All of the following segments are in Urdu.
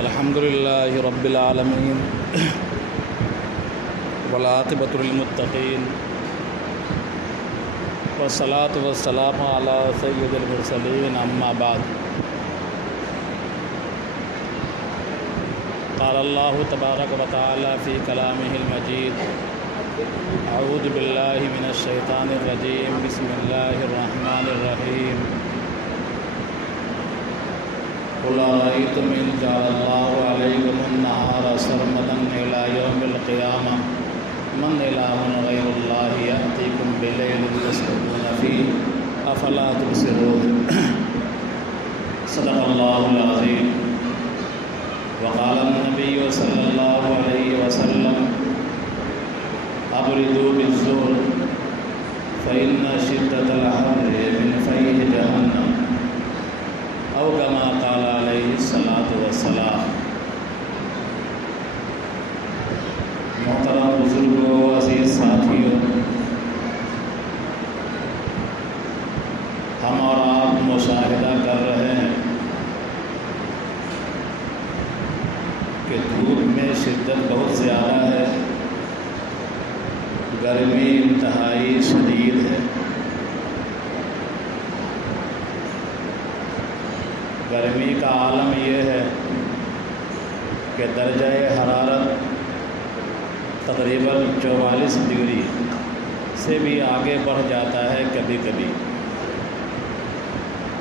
الحمد لله رب العالمين والعاقبة للمتقين والصلاة والسلام على سيد المرسلين أما بعد قال الله تبارك وتعالى في كلامه المجيد أعوذ بالله من الشيطان الرجيم بسم الله الرحمن الرحيم قل أرأيتم إن جعل الله عليكم النهار سرمدا إلى يوم القيامة من إله غير الله يأتيكم بليل تسكنون فيه أفلا تبصرون صدق الله العظيم وقال النبي صلى الله عليه وسلم أبردوا بالزور فإن شدة الحر من فيح جهنم او كما قال علیہ الصلاۃ والسلام۔ محترم بزرگوں، عزیز ساتھیوں، ہم اور آپ مشاہدہ کر رہے ہیں کہ دھوپ میں شدت بہت زیادہ ہے، گرمی انتہائی شدید ہے۔ گرمی کا عالم یہ ہے کہ درجہ حرارت تقریباً 44 ڈگری سے بھی آگے بڑھ جاتا ہے کبھی کبھی،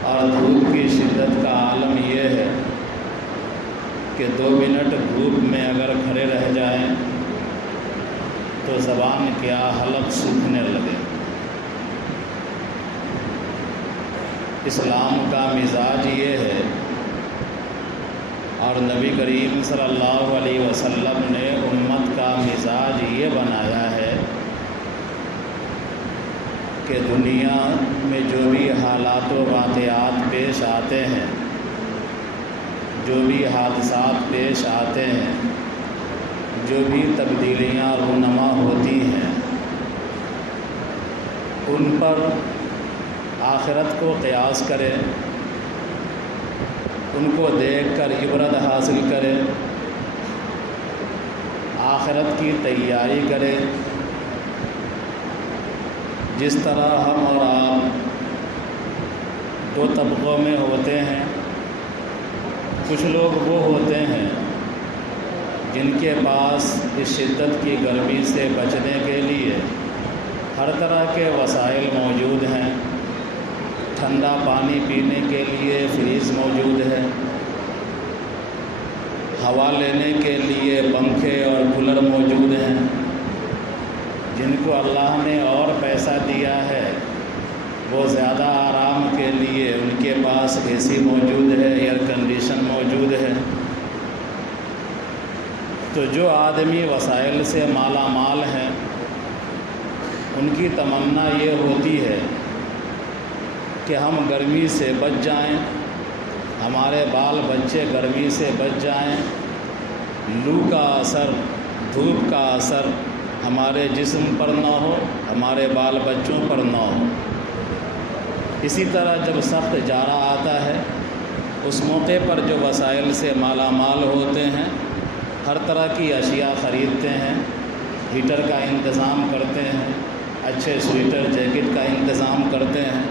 اور دھوپ کی شدت کا عالم یہ ہے کہ 2 منٹ دھوپ میں اگر کھڑے رہ جائیں تو زبان کیا حلق سوکھنے لگے۔ اسلام کا مزاج یہ ہے، اور نبی کریم صلی اللہ علیہ وسلم نے امت کا مزاج یہ بنایا ہے کہ دنیا میں جو بھی حالات و واقعات پیش آتے ہیں، جو بھی حادثات پیش آتے ہیں، جو بھی تبدیلیاں رونما ہوتی ہیں، ان پر آخرت کو قیاس کرے، ان کو دیکھ کر عبرت حاصل کرے، آخرت کی تیاری کرے۔ جس طرح ہم اور آپ 2 طبقوں میں ہوتے ہیں، کچھ لوگ وہ ہوتے ہیں جن کے پاس اس شدت کی گرمی سے بچنے کے لیے ہر طرح کے وسائل موجود ہیں۔ ٹھنڈا پانی پینے کے لیے فریج موجود ہے، ہوا لینے کے لیے پنکھے اور کولر موجود ہیں۔ جن کو اللہ نے اور پیسہ دیا ہے وہ زیادہ آرام کے لیے ان کے پاس اے سی موجود ہے، ایئر کنڈیشن موجود ہے۔ تو جو آدمی وسائل سے مالا مال ہیں، ان کی تمنا یہ ہوتی ہے کہ ہم گرمی سے بچ جائیں، ہمارے بال بچے گرمی سے بچ جائیں، لو کا اثر، دھوپ کا اثر ہمارے جسم پر نہ ہو، ہمارے بال بچوں پر نہ ہو۔ اسی طرح جب سخت جاڑا آتا ہے، اس موقع پر جو وسائل سے مالا مال ہوتے ہیں، ہر طرح کی اشیاء خریدتے ہیں، ہیٹر کا انتظام کرتے ہیں، اچھے سویٹر جیکٹ کا انتظام کرتے ہیں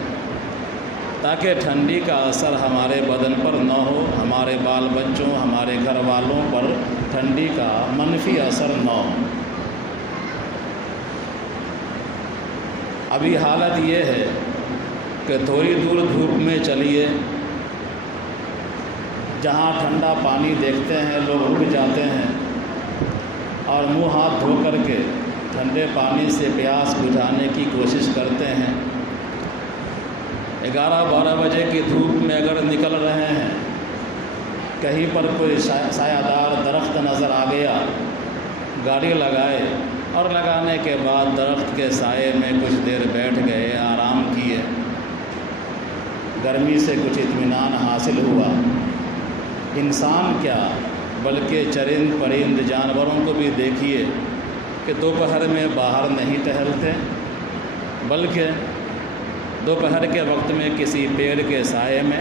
تاکہ ٹھنڈی کا اثر ہمارے بدن پر نہ ہو، ہمارے بال بچوں، ہمارے گھر والوں پر ٹھنڈی کا منفی اثر نہ ہو۔ ابھی حالت یہ ہے کہ تھوڑی دور دھوپ میں چلیے، جہاں ٹھنڈا پانی دیکھتے ہیں لوگ رک جاتے ہیں اور منہ ہاتھ دھو کر کے ٹھنڈے پانی سے پیاس بجھانے کی کوشش کرتے ہیں۔ 11-12 بجے کی دھوپ میں اگر نکل رہے ہیں، کہیں پر کوئی سایہ دار درخت نظر آ گیا، گاڑی لگائے اور لگانے کے بعد درخت کے سائے میں کچھ دیر بیٹھ گئے، آرام کیے، گرمی سے کچھ اطمینان حاصل ہوا۔ انسان کیا بلکہ چرند پرند جانوروں کو بھی دیکھیے کہ دوپہر میں باہر نہیں ٹہلتے، بلکہ دوپہر کے وقت میں کسی پیڑ کے سائے میں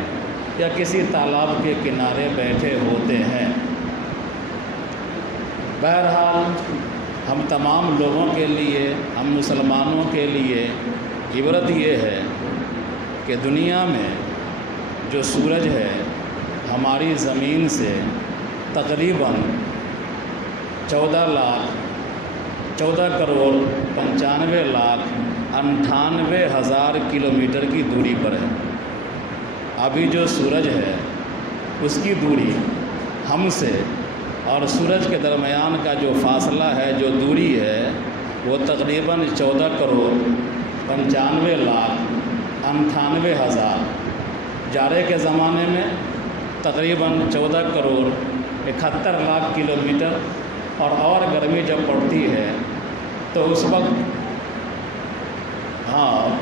یا کسی تالاب کے کنارے بیٹھے ہوتے ہیں۔ بہرحال ہم تمام لوگوں کے لیے، ہم مسلمانوں کے لیے عبرت یہ ہے کہ دنیا میں جو سورج ہے ہماری زمین سے تقریباً 14 کروڑ 95 لاکھ 98 ہزار کلومیٹر کی دوری پر ہے۔ ابھی جو سورج ہے اس کی دوری ہم سے اور سورج کے درمیان کا جو فاصلہ ہے، جو دوری ہے، وہ تقریباً 14 کروڑ 95 لاکھ 98 ہزار، جارے کے زمانے میں تقریباً 14 کروڑ 71 لاکھ کلومیٹر، اور گرمی جب پڑتی ہے تو اس وقت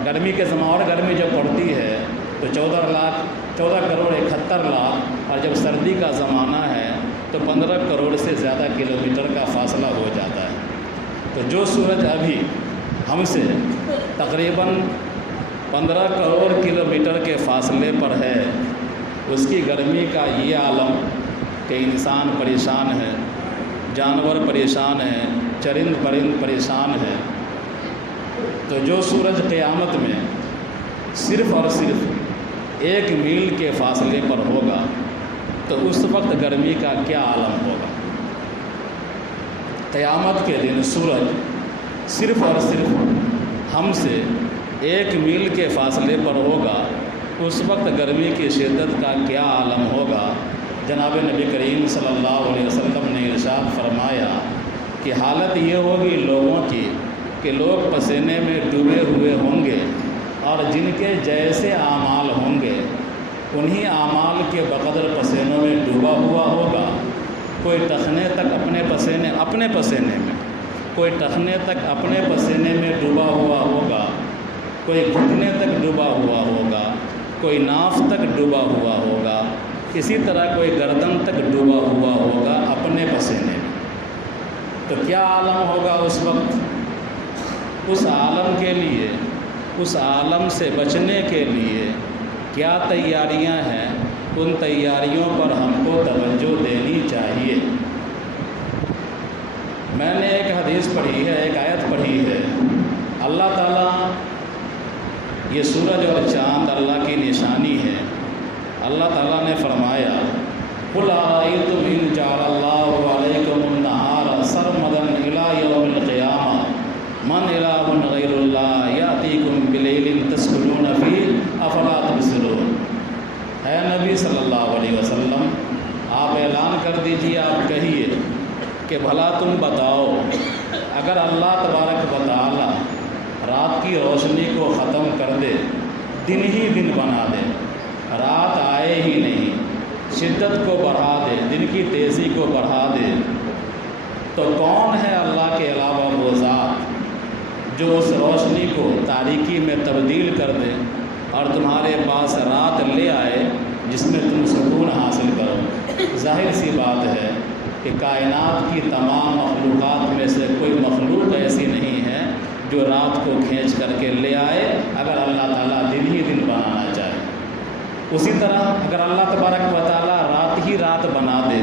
گرمی کے زمانے گرمی جب پڑتی ہے تو 14 کروڑ 71 لاکھ، اور جب سردی کا زمانہ ہے تو 15 کروڑ سے زیادہ کلومیٹر کا فاصلہ ہو جاتا ہے۔ تو جو سورج ابھی ہم سے تقریباً 15 کروڑ کلومیٹر کے فاصلے پر ہے، اس کی گرمی کا یہ عالم کہ انسان پریشان ہے، جانور پریشان ہیں، چرند پرند پریشان ہیں۔ تو جو سورج قیامت میں صرف اور صرف 1 میل کے فاصلے پر ہوگا تو اس وقت گرمی کا کیا عالم ہوگا۔ قیامت کے دن سورج صرف اور صرف ہم سے 1 میل کے فاصلے پر ہوگا، اس وقت گرمی کی شدت کا کیا عالم ہوگا۔ جناب نبی کریم صلی اللہ علیہ وسلم نے ارشاد فرمایا کہ حالت یہ ہوگی لوگوں کی کہ لوگ پسینے میں ڈوبے ہوئے ہوں گے، اور جن کے جیسے اعمال ہوں گے انہی اعمال کے بقدر پسینوں میں ڈوبا ہوا ہوگا۔ کوئی ٹخنے تک اپنے پسینے میں، کوئی ٹخنے تک اپنے پسینے میں ڈوبا ہوا ہوگا، کوئی گھٹنے تک ڈوبا ہوا ہوگا، کوئی ناف تک ڈوبا ہوا ہوگا، اسی طرح کوئی گردن تک ڈوبا ہوا ہوگا اپنے پسینے میں۔ تو کیا عالم ہوگا اس وقت؟ اس عالم کے لیے، اس عالم سے بچنے کے لیے کیا تیاریاں ہیں، ان تیاریوں پر ہم کو توجہ دینی چاہیے۔ میں نے ایک حدیث پڑھی ہے، ایک آیت پڑھی ہے، اللہ تعالیٰ، یہ سورج اور چاند اللہ کی نشانی ہے۔ اللہ تعالیٰ نے فرمایا قُلْ أَرَأَيْتُمْ إِنْ جَعَلَ اللَّهُ عَلَيْكُمُ النَّهَارَ سَرْمَدًا إِلَىٰ يَوْمِ الْقِيَامَةِ مَنْ إِلَٰهٌ غَيْرُ اللَّهِ يَأْتِيكُمْ بِلَيْلٍ تَسْكُنُونَ فِيهِ أَفَلَا تُبْصِرُونَ۔ اے نبی صلی اللہ علیہ وسلم، آپ اعلان کر دیجئے، آپ کہیے کہ بھلا تم بتاؤ، اگر اللہ تبارک و تعالی رات کی روشنی کو ختم کر دے، دن ہی دن بنا دے، رات آئے ہی نہیں، شدت کو بڑھا دے، دن کی تیزی کو بڑھا دے، تو کون ہے اللہ کے علاوہ وہ ذات جو اس روشنی کو تاریکی میں تبدیل کر دے اور تمہارے پاس رات لے آئے جس میں تم سکون حاصل کرو۔ ظاہر سی بات ہے کہ کائنات کی تمام مخلوقات میں سے کوئی مخلوق ایسی نہیں ہے جو رات کو کھینچ کر کے لے آئے، اگر اللہ تعالیٰ دن ہی دن بنانا چاہے۔ اسی طرح اگر اللہ تبارک و تعالیٰ رات ہی رات بنا دے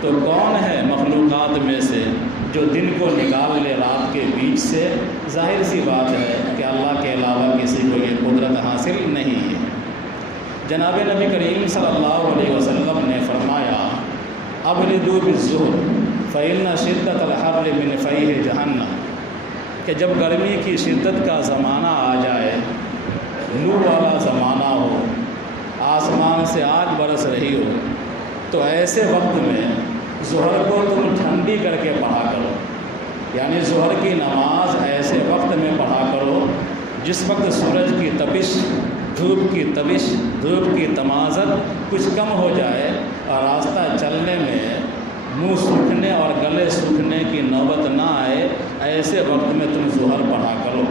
تو کون ہے مخلوقات میں سے جو دن کو نکال لے رات کے بیچ سے؟ ظاہر سی بات ہے کہ اللہ کے علاوہ کسی کو یہ قدرت حاصل نہیں ہے۔ جناب نبی کریم صلی اللہ علیہ وسلم نے فرمایا ابردوا بالظہر فإن شدت الحر من فیح جہنم، کہ جب گرمی کی شدت کا زمانہ آ جائے، لو والا زمانہ ہو، آسمان سے آگ برس رہی ہو، تو ایسے وقت میں ظہر کو تم ٹھنڈی کر کے پڑھا کرو، یعنی ظہر کی نماز ایسے وقت میں پڑھا کرو جس وقت سورج کی تپش، دھوپ کی تپش، دھوپ کی تمازت کچھ کم ہو جائے اور راستہ چلنے میں منہ سوکھنے اور گلے سوکھنے کی نوبت نہ آئے، ایسے وقت میں تم ظہر پڑھا کرو۔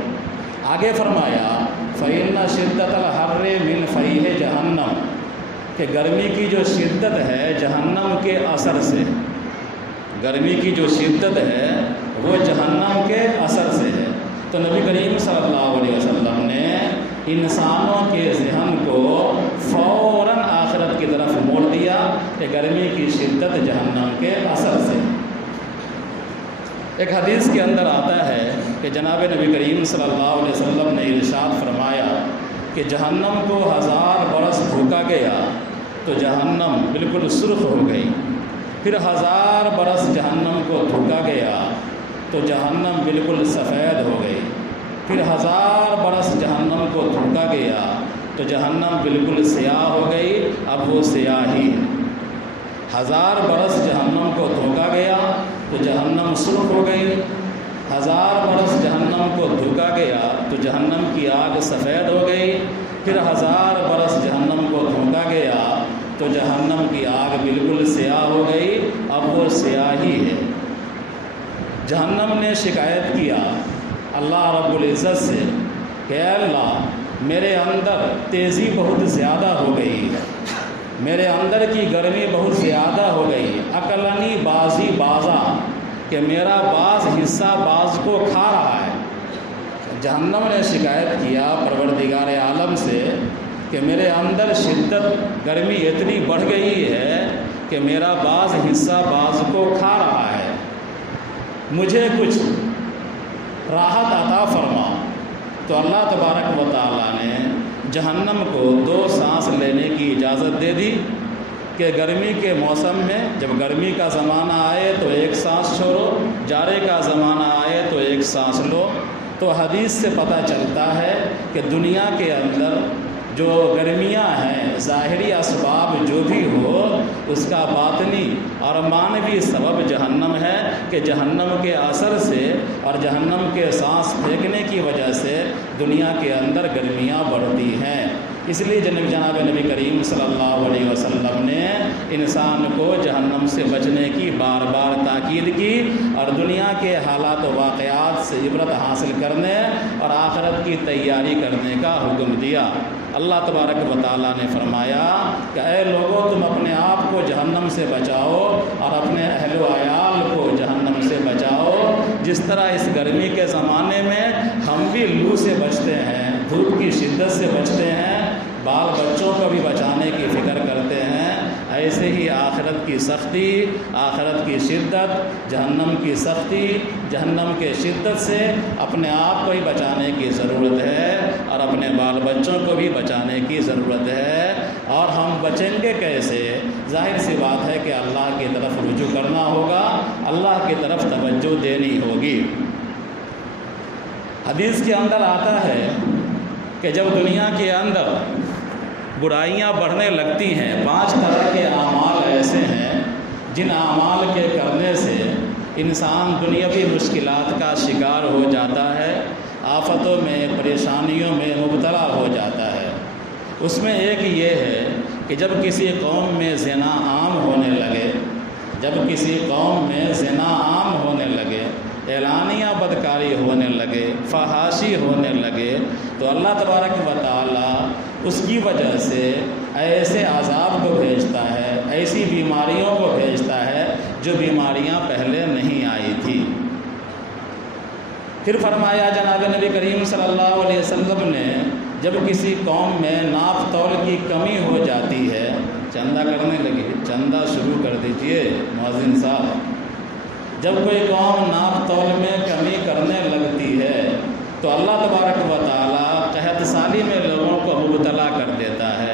آگے فرمایا فَإِنَّ شِدَّةَ الْحَرِّ مِنْ فَيْحِ جَهَنَّمَ، کہ گرمی کی جو شدت ہے جہنم کے اثر سے، گرمی کی جو شدت ہے وہ جہنم کے اثر سے ہے۔ تو نبی کریم صلی اللہ علیہ وسلم نے انسانوں کے ذہن کو فوراً آخرت کی طرف موڑ دیا کہ گرمی کی شدت جہنم کے اثر سے۔ ایک حدیث کے اندر آتا ہے کہ جناب نبی کریم صلی اللہ علیہ وسلم نے ارشاد فرمایا کہ جہنم کو 1000 برس دھوکا گیا تو جہنم بالکل سرخ ہو گئی، پھر 1000 برس جہنم کو دھوکا گیا تو جہنم بالکل سفید ہو گئی، پھر 1000 برس جہنم کو دھوکا گیا تو جہنم بالکل سیاہ ہو گئی، اب وہ سیاہی ہے۔ 1000 برس جہنم کو دھوکا گیا تو جہنم سرخ ہو گئی، 1000 برس جہنم کو دھوکا گیا تو جہنم کی آگ سفید ہو گئی، پھر 1000 برس جہنم کو دھوکا گیا تو جہنم کی آگ بالکل سیاہ ہو گئی، اب وہ سیاہی ہے۔ جہنم نے شکایت کیا اللہ رب العزت سے کہ اے اللہ میرے اندر تیزی بہت زیادہ ہو گئی ہے، میرے اندر کی گرمی بہت زیادہ ہو گئی، اکلنی بازی بازا کہ میرا بعض حصہ بعض کو کھا رہا ہے۔ جہنم نے شکایت کیا پروردگار عالم سے کہ میرے اندر شدت گرمی اتنی بڑھ گئی ہے کہ میرا بعض حصہ بعض کو کھا رہا ہے، مجھے کچھ راحت عطا فرما۔ تو اللہ تبارک و تعالیٰ نے جہنم کو 2 سانس لینے کی اجازت دے دی کہ گرمی کے موسم میں جب گرمی کا زمانہ آئے تو 1 سانس چھوڑو، جاڑے کا زمانہ آئے تو 1 سانس لو۔ تو حدیث سے پتہ چلتا ہے کہ دنیا کے اندر جو گرمیاں ہیں، ظاہری اسباب جو بھی ہو، اس کا باطنی اور معنوی سبب جہنم ہے کہ جہنم کے اثر سے اور جہنم کے سانس پھینکنے کی وجہ سے دنیا کے اندر گرمیاں بڑھتی ہیں۔ اس لیے جناب نبی کریم صلی اللہ علیہ وسلم نے انسان کو جہنم سے بچنے کی بار بار تاکید کی اور دنیا کے حالات و واقعات سے عبرت حاصل کرنے اور آخرت کی تیاری کرنے کا حکم دیا۔ اللہ تبارک و تعالیٰ نے فرمایا کہ اے لوگو تم اپنے آپ کو جہنم سے بچاؤ اور اپنے اہل و عیال کو جہنم سے بچاؤ، جس طرح اس گرمی کے زمانے میں ہم بھی لو سے بچتے ہیں، دھوپ کی شدت سے بچتے ہیں، بال بچوں کو بھی بچانے کی فکر کرتے ہیں، ایسے ہی آخرت کی سختی، آخرت کی شدت، جہنم کی سختی، جہنم کے شدت سے اپنے آپ کو ہی بچانے کی ضرورت ہے اور اپنے بال بچوں کو بھی بچانے کی ضرورت ہے۔ اور ہم بچیں گے کیسے؟ ظاہر سی بات ہے کہ اللہ کی طرف رجوع کرنا ہوگا، اللہ کی طرف توجہ دینی ہوگی۔ حدیث کے اندر آتا ہے کہ جب دنیا کے اندر برائیاں بڑھنے لگتی ہیں، 5 طرح کے اعمال ایسے ہیں جن اعمال کے کرنے سے انسان دنیاوی مشکلات کا شکار ہو جاتا ہے، آفتوں میں، پریشانیوں میں مبتلا ہو جاتا ہے۔ اس میں ایک یہ ہے کہ جب کسی قوم میں زنا عام ہونے لگے، جب کسی قوم میں زنا عام ہونے لگے، اعلانیہ بدکاری ہونے لگے، فحاشی ہونے لگے، تو اللہ تبارک و تعالیٰ اس کی وجہ سے ایسے عذاب کو بھیجتا ہے، ایسی بیماریوں کو بھیجتا ہے جو بیماریاں پہلے نہیں آئی تھی۔ پھر فرمایا جناب نبی کریم صلی اللہ علیہ وسلم نے جب کسی قوم میں ناپ تول کی کمی ہو جاتی ہے، چندہ کرنے لگے، چندہ شروع کر دیجئے مؤذن صاحب۔ جب کوئی قوم ناپ تول میں کمی کرنے لگتی ہے تو اللہ تبارک و تعالیٰ قحط سالی میں لوگوں کو مبتلا کر دیتا ہے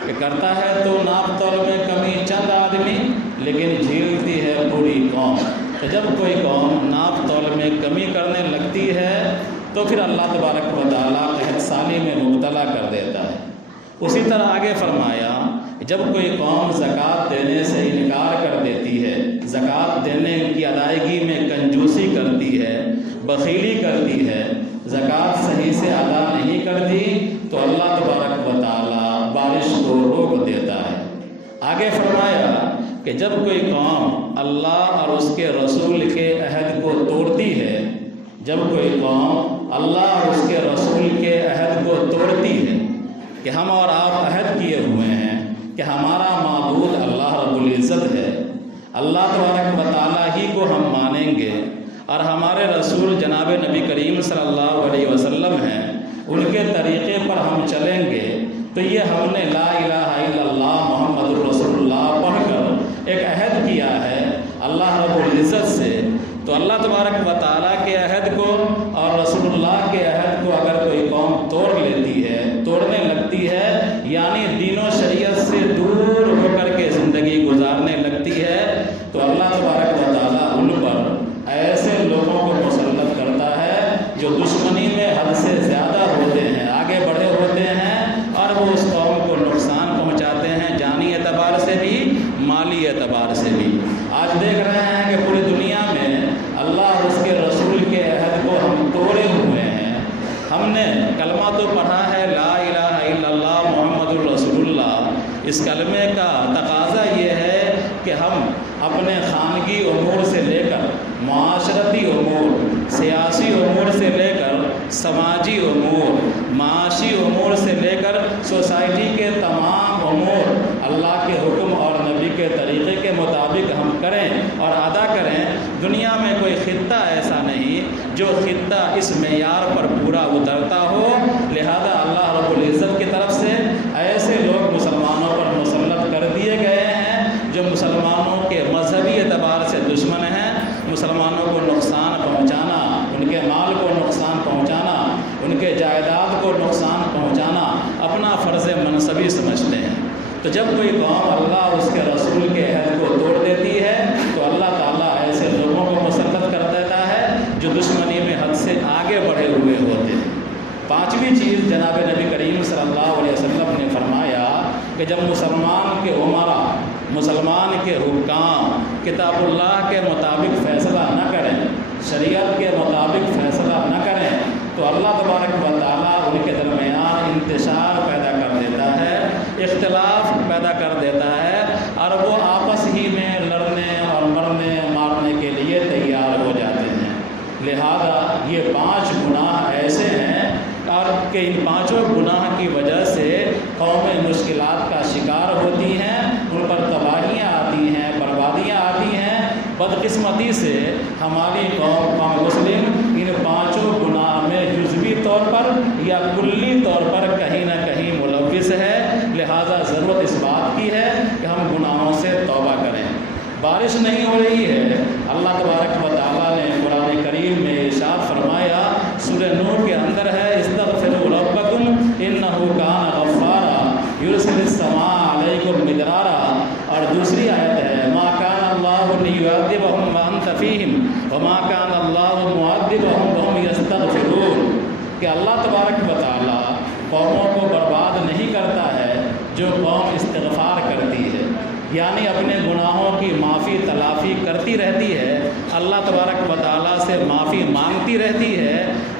کہ کرتا ہے تو ناپ تول میں کمی چند آدمی، لیکن جھیلتی ہے پوری قوم۔ تو جب کوئی قوم ناپ تول میں کمی کرنے لگتی ہے تو پھر اللہ تبارک و تعالیٰ قحط سالی میں مبتلا کر دیتا ہے۔ اسی طرح آگے فرمایا جب کوئی قوم زکوٰۃ دینے سے انکار کر دیتی ہے، زکوٰۃ دینے کی ادائیگی میں کنجوسی کرتی ہے، بخیلی کرتی ہے، زکوٰۃ صحیح سے ادا نہیں کرتی تو اللہ تبارک و تعالیٰ بارش کو روک دیتا ہے۔ آگے فرمایا کہ جب کوئی قوم اللہ اور اس کے رسول کے عہد کو توڑتی ہے، جب کوئی قوم اللہ اور اس کے رسول کے عہد کو توڑتی ہے کہ ہم اور آپ عہد کیے ہوئے ہیں کہ ہمارا معبود اللہ رب العزت ہے، اللہ تبارک و تعالیٰ ہی کو ہم مانیں گے اور ہمارے رسول جناب نبی کریم صلی اللہ علیہ وسلم ہیں، ان کے طریقے پر ہم چلیں گے، تو یہ ہم نے لا الہ الا اللہ محمد رسول اللہ پڑھ کر ایک عہد کیا ہے اللہ رب العزت سے، تو اللہ تبارک آج دیکھ رہے ہیں کہ پوری دنیا میں اللہ اور اس کے رسول کے عہد کو ہم توڑے ہوئے ہیں۔ ہم نے کلمہ تو پڑھا ہے لا الہ الا اللہ محمد الرسول اللہ، اس کلمے کا تقاضا یہ ہے کہ ہم اپنے خانگی امور سے لے کر معاشرتی امور، سیاسی امور سے لے کر سماجی امور، معاشی امور سے لے کر سوسائٹی کے تمام امور اللہ کے حکم اور نبی کے طریقے کے مطابق ہم کریں اور ادا کریں۔ دنیا میں کوئی خطہ ایسا نہیں جو خطہ اس معیار پر پورا اترتا ہو، لہذا اللہ رب العزت کی طرف سے ایسے لوگ مسلمانوں پر مسلط کر دیے گئے ہیں جو مسلمانوں کے مذہبی اعتبار سے دشمن ہیں، مسلمانوں کو نقصان پہنچانا، ان کے مال کو نقصان پہنچانا، ان کے جائیداد کو نقصان پہنچانا اپنا فرض منصبی سمجھتے ہیں۔ تو جب کوئی قوم اللہ اور اس کے رسول کے عہد کو توڑ دیتی ہے تو اللہ تعالیٰ ایسے لوگوں کو مسلط کر دیتا ہے جو دشمنی میں حد سے آگے بڑھے ہوئے ہوتے ہیں۔ پانچویں چیز جناب نبی کریم صلی اللہ علیہ وسلم نے فرمایا کہ جب مسلمان کے عمرا، مسلمان کے حکام کتاب اللہ کے مطابق فیصلہ نہ کریں، شریعت کے مطابق فیصلہ نہ کریں تو اللہ تبارک و تعالیٰ ان کے درمیان انتشار پیدا کر دیتا ہے، اختلاف پیدا کر دیتا ہے اور وہ آپس ہی میں لڑنے اور مرنے مارنے کے لیے تیار ہو جاتے ہیں۔ لہذا یہ 5 گناہ ایسے ہیں اور کہ ان 5 گناہ کی وجہ سے قومیں مشکلات کا شکار ہوتی ہیں، ان پر تباہیاں آتی ہیں، بربادیاں آتی ہیں۔ بدقسمتی سے ہماری قوم مسلم ان 5 گناہ میں جزوی طور پر یا کلی طور پر کہیں نہ کہیں ملوث ہے، لہذا ضرورت اس بات کی ہے کہ ہم گناہوں سے توبہ کریں۔ بارش نہیں ہو رہی ہے، اللہ تبارک و تعالیٰ نے قرآن کریم میں ارشاد فرمایا، سورہ نور کے اندر ہے استغفروا ربکم انہ کان غفارا یرسل السماء علیکم مدرارا، اور دوسری آیت ہے ما کان اللہ لیعذبہم وانت فیہم وما کان اللہ معذبہم وہم یستغفرون، کہ اللہ تبارک و تعالیٰ قوموں کو برباد نہیں کرتا ہے جو قوم استغفار کرتی ہے، یعنی اپنے گناہوں کی معافی تلافی کرتی رہتی ہے، اللہ تبارک و تعالیٰ سے معافی مانگتی رہتی ہے،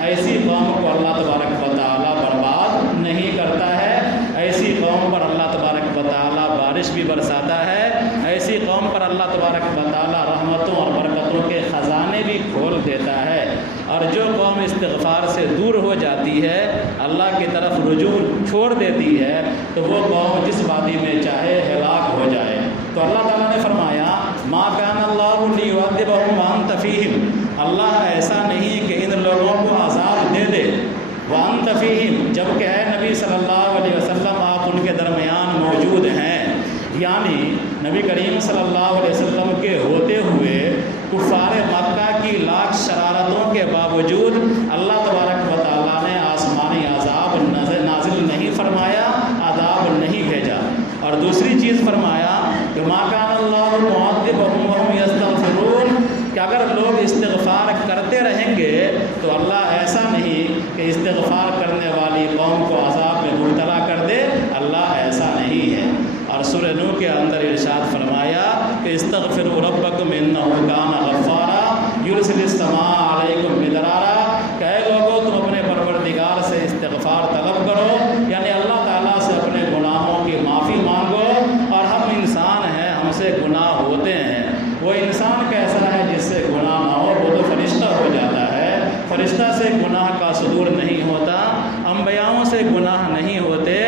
ایسی قوم کو اللہ تبارک و تعالیٰ برباد نہیں کرتا ہے۔ ایسی قوم پر اللہ تبارک و تعالیٰ بارش بھی برساتا ہے، ایسی قوم پر اللہ تبارک و تعالیٰ رحمتوں اور برکتوں کے خزانے بھی کھول دیتا ہے۔ اور جو قوم استغفار سے دور ہو جاتی ہے، اللہ کی طرف رجوع چھوڑ دیتی ہے، تو وہ قوم جس وادی میں چاہے ہلاک ہو جائے۔ تو اللہ تعالیٰ نے فرمایا ما کان اللہ لیعذبہم وانت فیہم، اللہ ایسا نہیں کہ ان لوگوں کو عذاب دے دے وانت فیہم، جبکہ اے نبی صلی اللہ علیہ وسلم آپ ان کے درمیان موجود ہیں، یعنی نبی کریم صلی اللہ علیہ وسلم کے ہوتے ہوئے کفار مکہ کی لاکھ شرارتوں کے باوجود اللہ تبارک و تعالیٰ نے آسمانی عذاب نازل نہیں فرمایا، عذاب نہیں بھیجا۔ اور دوسری چیز فرمایا کہ ما کان اللہ معذبہم وہم یستغفرون، کہ اگر لوگ استغفار کرتے رہیں گے تو اللہ ایسا نہیں کہ استغفار کرنے والی قوم کو عذاب میں مبتلا کر دے، اللہ ایسا نہیں ہے۔ اور سورہ نوح کے اندر ارشاد فرمایا کہ استغفروا ربکم انہ کان غفارا یرسل السماء علیکم مدرارا، کہ اے لوگوں تم اپنے پروردگار سے استغفار طلب کرو، یعنی اللہ تعالیٰ سے اپنے گناہوں کی معافی مانگو۔ اور ہم انسان ہیں، ہم سے گناہ ہوتے ہیں، وہ انسان کیسا ہے جس سے گناہ نہ ہو، وہ تو فرشتہ ہو جاتا ہے، فرشتہ سے گناہ کا صدور نہیں ہوتا، انبیاؤں سے گناہ نہیں ہوتے،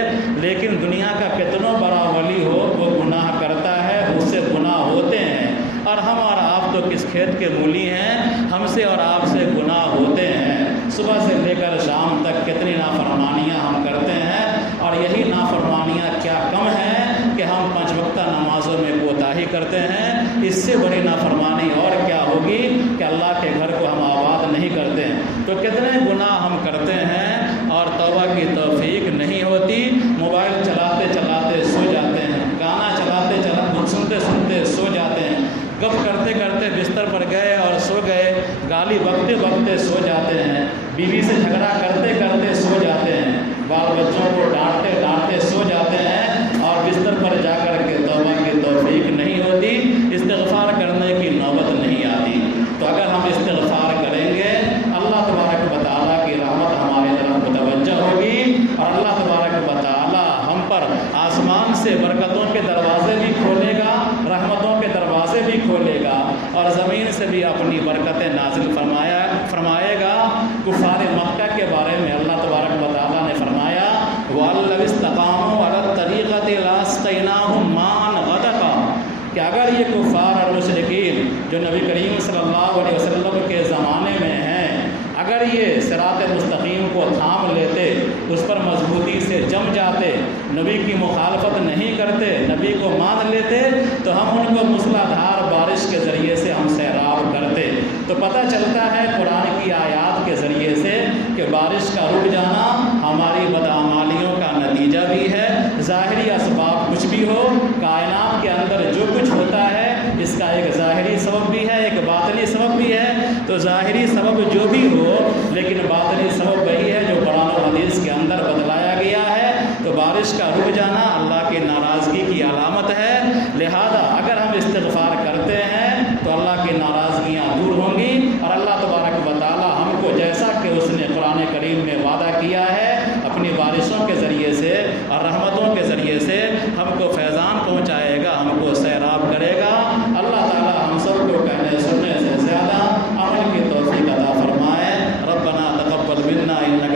لیکن دنیا کا کتنوں بڑا ولی ہو وہ گناہ کرتا ہے، اس سے گناہ ہوتے ہیں۔ اور ہم اور آپ تو کس کھیت کے مولی ہیں، ہم سے اور آپ سے گناہ ہوتے ہیں، صبح سے لے کر شام تک کتنی نافرمانیاں ہم کرتے ہیں، اور یہی نافرمانیاں کیا کم ہیں کہ ہم 5 وقتہ نمازوں میں کوتاہی کرتے ہیں، اس سے بڑی نافرمانی اور کیا ہوگی کہ اللہ کے گھر کو ہم آباد نہیں کرتے ہیں۔ تو کتنے گناہ ہم کرتے ہیں اور توبہ کی توفیق نہیں ہوتی، موبائل چلاتے چلاتے سو جاتے ہیں، گانا چلاتے چلاتے سنتے سنتے سو جاتے ہیں، گپ کرتے کرتے بستر پر گئے اور سو گئے، گالی بکتے بکتے سو جاتے ہیں، بیوی سے جھگڑا کرتے کرتے سو جاتے ہیں، بال بچوں کو ڈانٹتے ڈانٹتے سو جاتے ہیں، اور بستر پر جا کر کے توبہ کی توفیق نہیں ہوتی، استغفار کرنے کی اور زمین سے بھی اپنی برکتیں نازل فرمائے گا۔ کفار مکہ کے بارے میں اللہ تبارک و تعالیٰ نے فرمایا وَأَلَّوِ اسْتَقَامُوا عَلَى الطَّرِيقَةِ لَأَسْقَيْنَاهُم مَّاءً غَدَقًا، کہ اگر یہ کفار اور مشرکین جو نبی کریم صلی اللہ علیہ وسلم کے زمانے میں ہیں، اگر یہ صراط مستقیم کو تھام لیتے، اس پر مضبوطی سے جم جاتے، نبی کی مخالفت نہیں کرتے، نبی کو مان لیتے، تو ہم ان کو موسلا دھار بارش کے ذریعے سے ہم سیراب کرتے۔ تو پتہ چلتا ہے قرآن کی آیات کے ذریعے سے کہ بارش کا رک جانا ہماری بدعمالیوں کا نتیجہ بھی ہے۔ ظاہری اسباب کچھ بھی ہو، کائنات کے اندر جو کچھ ہوتا ہے اس کا ایک ظاہری سبب بھی ہے، ایک باطنی سبب بھی ہے۔ تو ظاہری سبب جو بھی ہو، لیکن باطنی سبب وہی ہے جو قرآن و حدیث کے اندر بتلایا گیا ہے۔ تو بارش کا رک جانا اللہ کی ناراضگی کی علامت ہے، لہذا اگر ہم استغفار کرتے ہیں تو اللہ کی ناراضگیاں دور ہوں گی، اور اللہ تبارک و تعالی ہم کو جیسا کہ اس نے قرآن کریم میں وعدہ کیا ہے اپنی بارشوں کے ذریعے سے اور رحمتوں کے ذریعے سے ہم کو فیضان پہنچائے گا، ہم کو سیراب کرے گا۔ اللہ تعالی ہم سب کو کہنے سننے سے زیادہ عمل کی توفیق عطا فرمائے۔ ربنا تقبل منا انک